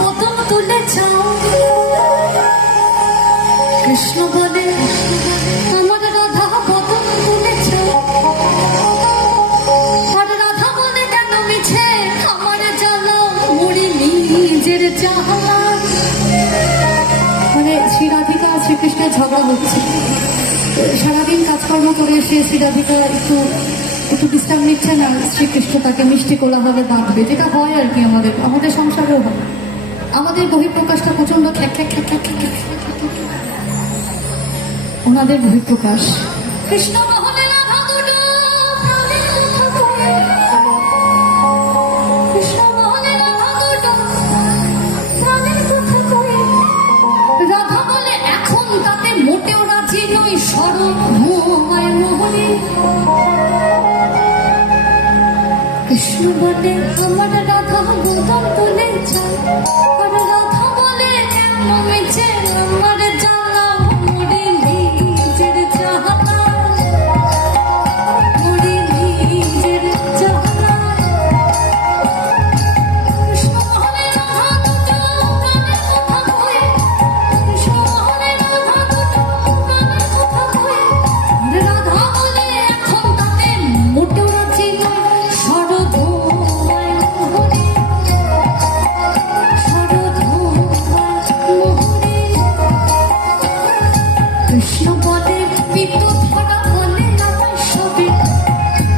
বদন তুলেছ। কৃষ্ণ বলে আমার রাধা বদন তুলেছ, আর রাধা বলে কেন মিছে আমার জ্বালা মুড়ি নিজের জ্বালা। মানে শ্রী রাধিকা আর শ্রীকৃষ্ণের ঝগড়া হচ্ছে। সারাদিন কাজকর্ম করে এসে শ্রী রাধিকা একটু বিশ্রাম নিচ্ছে না, শ্রীকৃষ্ণ তাকে মিষ্টি কোলাহলে বাঁধবে, যেটা হয় আর কি আমাদের সংসারেও হয়। আমাদের বহিঃপ্রকাশটা প্রচন্ড খ্যাক খ্যাক খ্যাক খ্যাক খ্যাক, ওনাদের বহিঃপ্রকাশ কৃষ্ণ মহলে রাধা দুটো প্রাণের কথা কয়ে, কৃষ্ণ মহলে রাধা দুটো প্রাণের কথা কয়ে। রাধা বলে এখন তাতে মোটেও রাজি নই, স্বরূপ মোহায় মোহনে। কৃষ্ণ বলে আমার রাধা বদন তুলেছ, আর রাধা বলে কেন মিছে আমার জ্বালা মুড়ি নিজের জ্বালা, মুড়ি নিজের জ্বালা। কৃষ্ণ বলে রাধা দুটো প্রাণের কথা কয়ে, কৃষ্ণ বলে রাধা দুটো প্রাণের কথা কয়ে। রাধা বলে এখন তাতে মোটেও রাজি নয়, কৃষ্ণ বলে পিত ধরা বলে আমায় সবে,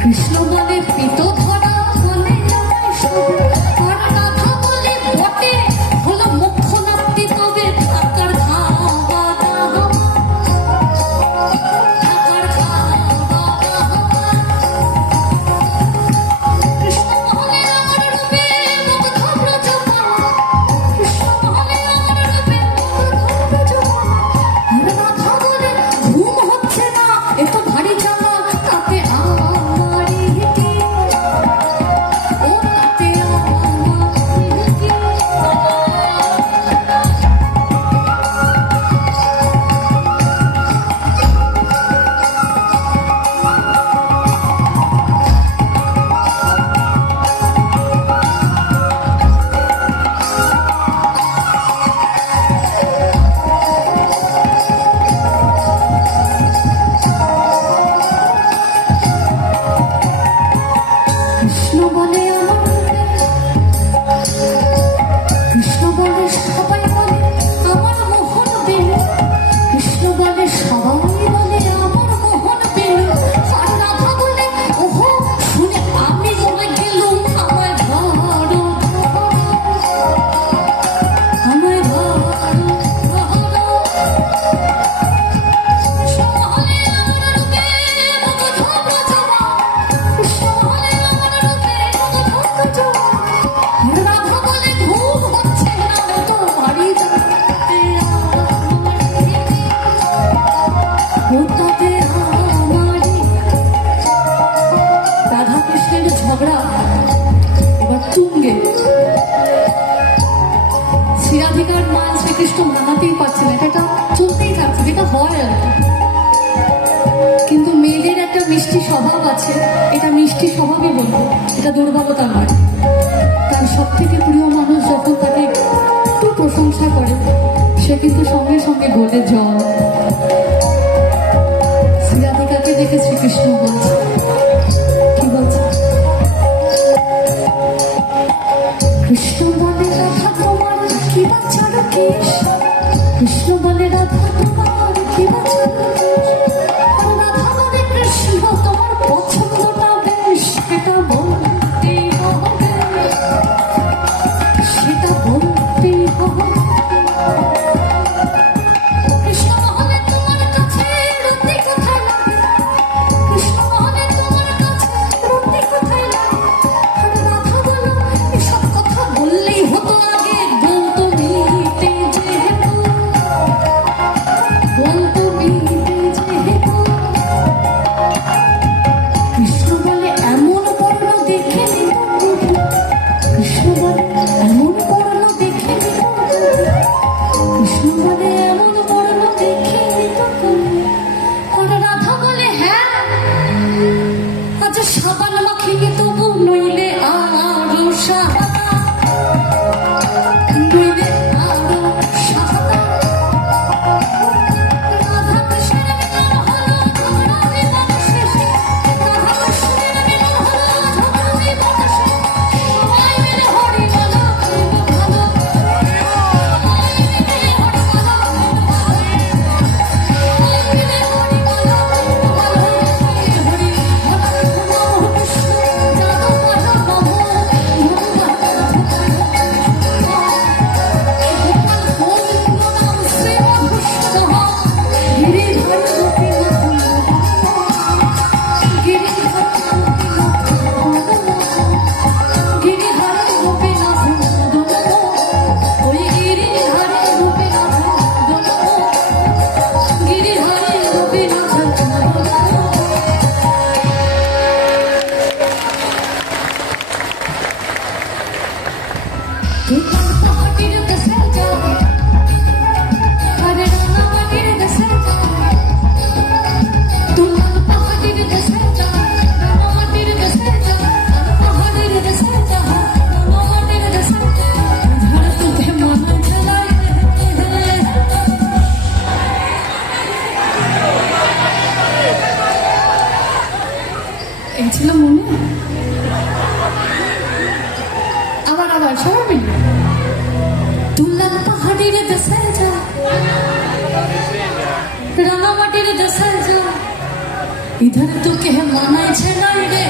কৃষ্ণ বলে পিত ধরা বলে আমায় সবে। আর রাধা বলে বটে হলো মুখ্য নাপ্তি, তবে থাকার খাওয়া দাওয়া, থাকার খাওয়া দাওয়া। কৃষ্ণ মহলে আমার রূপে মুগ্ধ ব্রজমান, কৃষ্ণ মহলে আমার রূপে মুগ্ধ ব্রজমান। রাধা বলে ঘুম হচ্ছে না, এত ভারী জ্বালা, তাতে আমারই কি, ও তাতে আমারই কি। কৃষ্ণ বলে কৃষ্ণ বলে সবাই বলে আমার মোহন বেল, কৃষ্ণ বলে সবাই বলে আমার মোহন বেল। আর রাধা বলে ওহো শুনে আমি বলে গেলুম আমায় ধরো, আমায় ধরো। কৃষ্ণ মহলে আমার রূপে মুগ্ধ ব্রজমান, কৃষ্ণ মহলে আমার রূপে মুগ্ধ ব্রজমান। রাধা বলে ঘুম হচ্ছে না, এত ভারী জ্বালাতে আমারই কি, ও তাতে আমারই। রাধা কৃষ্ণের ঝগড়া এবার তুঙ্গে। শ্রী রাধিকার মা শ্রীকৃষ্ণ মানাতেই পারছে না, এটা চলতেই থাকছে, যেটা হয় আর কি। কিন্তু মেয়েদের একটা মিষ্টি স্বভাব আছে, এটা মিষ্টি স্বভাবই বলবো, এটা দুর্বলতা নয়। তার সব থেকে প্রিয় মানুষ যখন তাকে একটু প্রশংসা করে, সে কিন্তু সঙ্গে সঙ্গে গলে জল। শ্রী রাধিকাকে দেখে শ্রীকৃষ্ণ বলছে, কি বলছে? কৃষ্ণ বলে রাধা তোমার কি বাচ্চার কেশ, কৃষ্ণ বলে রাধা তোমার কি বাচ্চার কেশ। আর রাধা বলে কৃষ্ণ তোমার পছন্দটা বেশ, সেটা বলতেই হবে, সেটা বলতেই হবে। মাটির দেশে যা, রাঙা মাটির দেশে যা, ইধার তোকে মানাইছে নাই রে।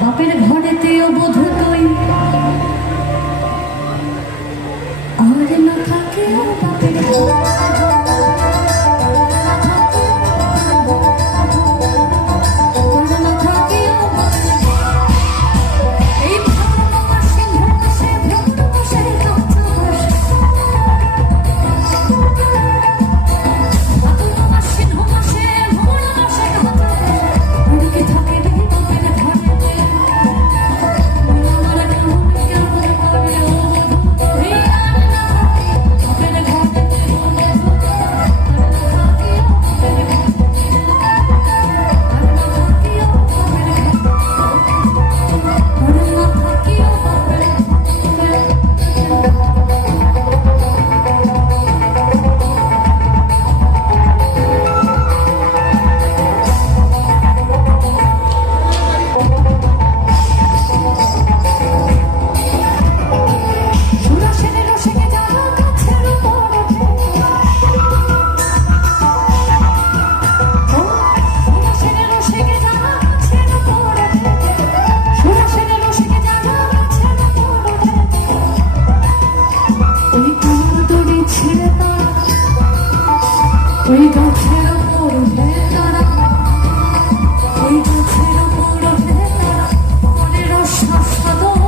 বাপের ঘরেতেও বোধ তুই আর না থাকে বাপের ওই গাছের ওপর তারা ওই গাছের ওপর তারা মনের সাধন।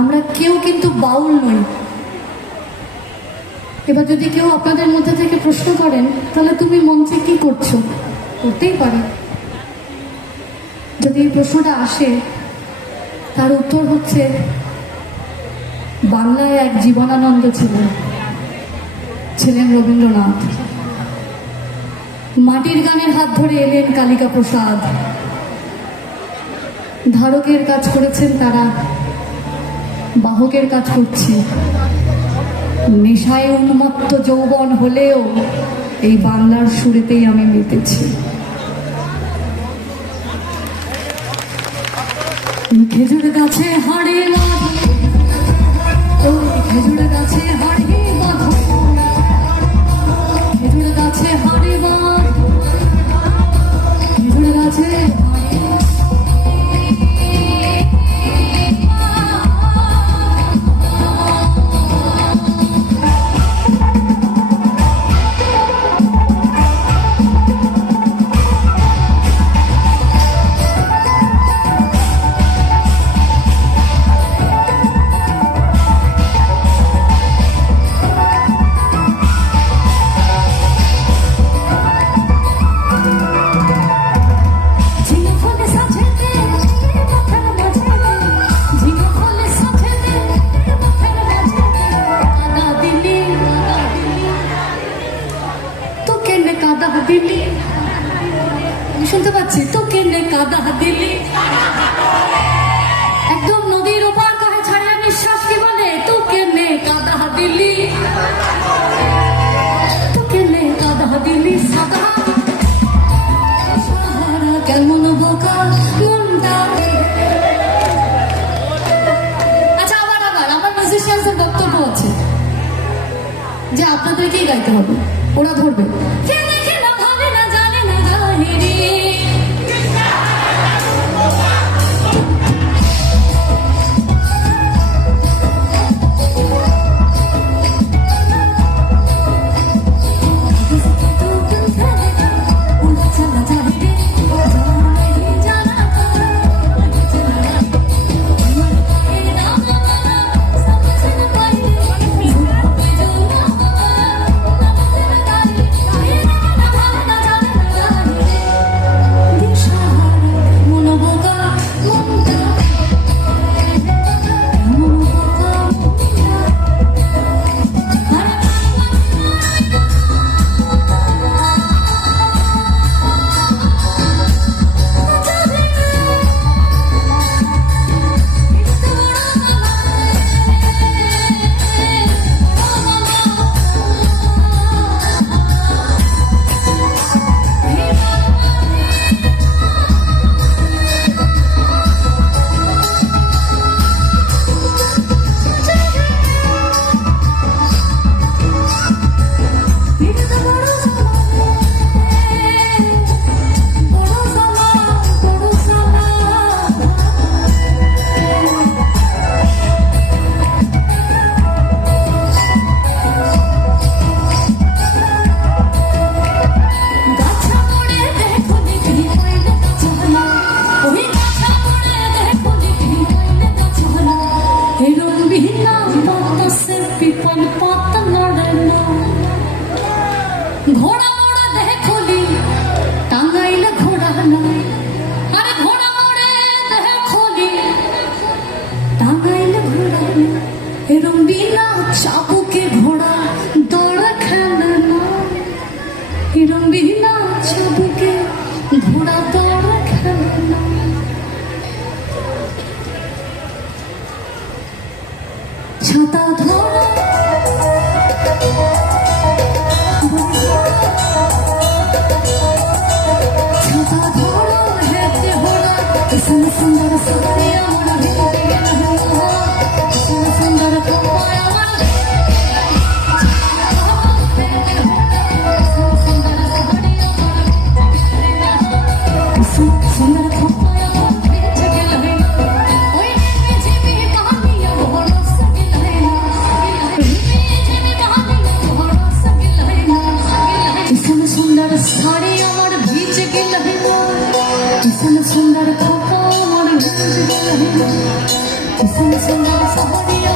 আমরা কেউ কিন্তু বাউল নই। এবার যদি কেউ আপনাদের মধ্যে থেকে প্রশ্ন করেন তাহলে তুমি মঞ্চে কি করছো, করতেই পারে। যদি এই প্রশ্নটা আসে তার উত্তর হচ্ছে বাংলায় এক জীবনানন্দ ছিলেন রবীন্দ্রনাথ। মাটির গানের হাত ধরে এলেন কালিকা প্রসাদ। ধারকের কাজ করেছেন তারা, বাহকের কাজ করছি। নেশায় উন্মত্ত যৌবন হলেও এই বাংলার সুরেতেই আমি মেতেছি। খেজুর গাছে হাড়ি বাঁধো, ওই খেজুর গাছে হাড়ি বাঁধো, খেজুর গাছে হাড়ি বাঁধো, খেজুর গাছে কাদা দিলি, আমি শুনতে পাচ্ছি তো কেনে কাদা দিলি, একদম নদীর ওপার কাহে ছাড়িয়া নিঃশ্বাস কি বলে তো কেনে কাদা দিলি, তো কেনে কাদা দিলি সাদা সাহারা কেমন বোকা মনটা। আচ্ছা আবার আমার মিউজিশিয়ানসের বক্তব্য আছে যে আপনাদেরকেই গাইতে হবে, ওরা ধরবে। ঘোড়া মোড়া দেখলি টাঙ্গাইলে ঘোড়া নাই, আরে ঘোড়া মোড়ে দেখলি টাঙ্গাইলে ঘোড়া নাই, এরম বিনা চাবুকে ঘোড়া দৌড় খেলে না, এরম বিনা চাবুকে ঘোড়া দৌড় খেলে না। ছাতা ধরা सुंदर सवरिया मन सुंदर कपाया मन सुंदर कपाया मन बेच गेल है ओए बेच में कहानियां बोलो सगिल है बेच में कहानियां बोलो सगिल है किसन सुंदर साड़ी अमर बीच गेल है किसन सुंदर किसन सुंदर सवरिया